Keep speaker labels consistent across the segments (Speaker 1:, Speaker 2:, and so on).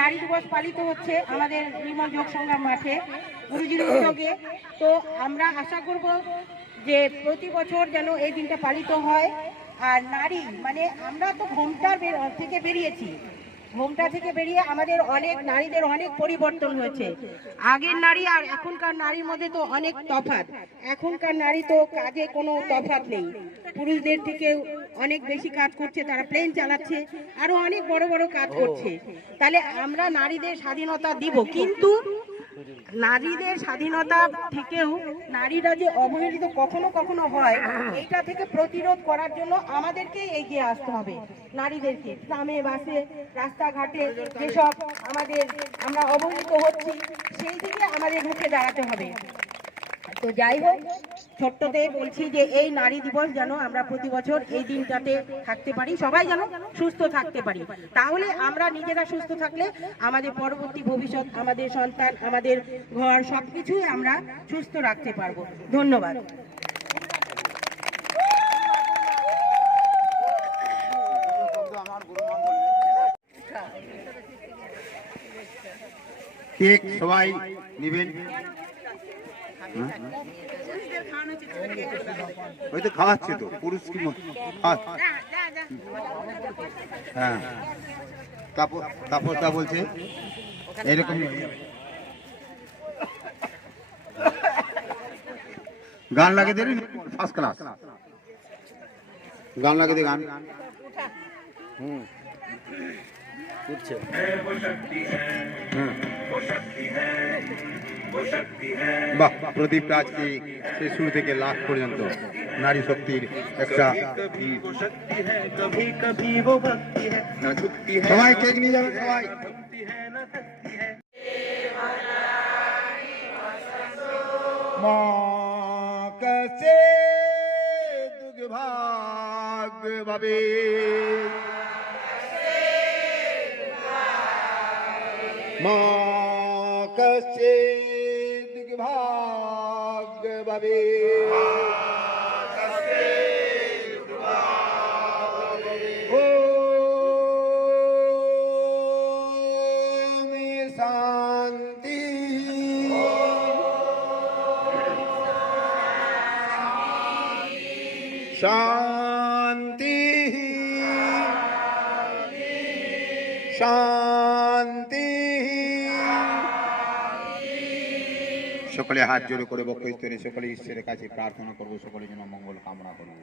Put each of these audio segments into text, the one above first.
Speaker 1: নারী দিবস পালিত হচ্ছে আমাদের নির্মল যোগ সংগ্রাম মাঠে, গুরুজির উদ্যোগে। তো আমরা আশা করব যে প্রতি বছর যেন এই দিনটা পালিত হয়। আর নারী মানে আমরা তো ঘোমটার থেকে বেরিয়েছি। ঘোমটা থেকে বেরিয়ে আমাদের অনেক নারীদের অনেক পরিবর্তন হয়েছে। আগের নারী আর এখনকার নারীর মধ্যে তো অনেক তফাৎ। এখনকার নারী তো কাজে কোনো তফাৎ নেই। পুরুষদের থেকে অনেক বেশি কাজ করছে তারা প্লেন চালাচ্ছে আরও অনেক বড় বড় কাজ করছে। তাহলে আমরা নারীদের স্বাধীনতা দিব কিন্তু নারীদের স্বাধীনতা থেকেও নারীরা যে অবহেলিত কখনো কখনো হয়, এইটা থেকে প্রতিরোধ করার জন্য আমাদেরকে এগিয়ে আসতে হবে, নারীদেরকে। গ্রামে, বাসে, রাস্তাঘাটে যেসব আমাদের আমরা অবহেলিত হচ্ছি, সেই দিকে আমাদের রুখে দাঁড়াতে হবে। তো যাই হোক ছোট্টতে বলছি যে এই নারী দিবস যেন আমরা প্রতি বছর এই দিনটাতে থাকতে পারি, সবাই যেন সুস্থ থাকতে পারি। তাহলে আমরা নিজেরা সুস্থ থাকলে আমাদের পরবর্তী ভবিষ্যৎ, আমাদের সন্তান, আমাদের ঘর সবকিছুই আমরা সুস্থ রাখতে পারব। ধন্যবাদ।
Speaker 2: কেক সবাই নিবেন। ওই তো খাওয়াচ্ছে তো পুরুষ কি হ্যাঁ। তারপর তারপর তা বলছে এরকম গান লাগিয়ে দেবেন ফার্স্ট ক্লাস গান লাগিয়ে দে গান। হুম। উঠছে। বাহ প্রদীপ রাজ কি সেই শুরু থেকে লাস্ট পর্যন্ত নারী শক্তির একটা সবাই কেক নিয়ে যাবে সবাই से दुख भाग भवे माँ कसे ভাগ্যবাবী शांति शांति সকলে হাত জোড়ে করে বক্ষ স্তরে সকলে ঈশ্বরের কাছে প্রার্থনা করব সকলের জন্য মঙ্গল কামনা করব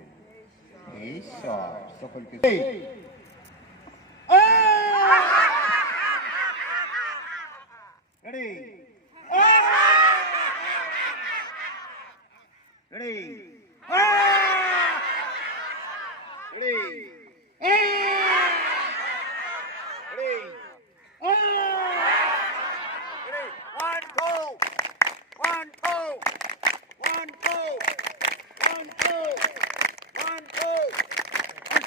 Speaker 2: ঈশ্বর সকলকে ready ready ready ready One, two. one, two, one, two, one, two, one, two, one, two.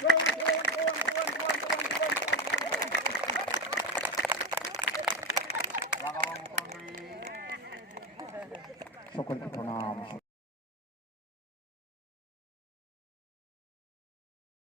Speaker 2: সকলকে প্রণাম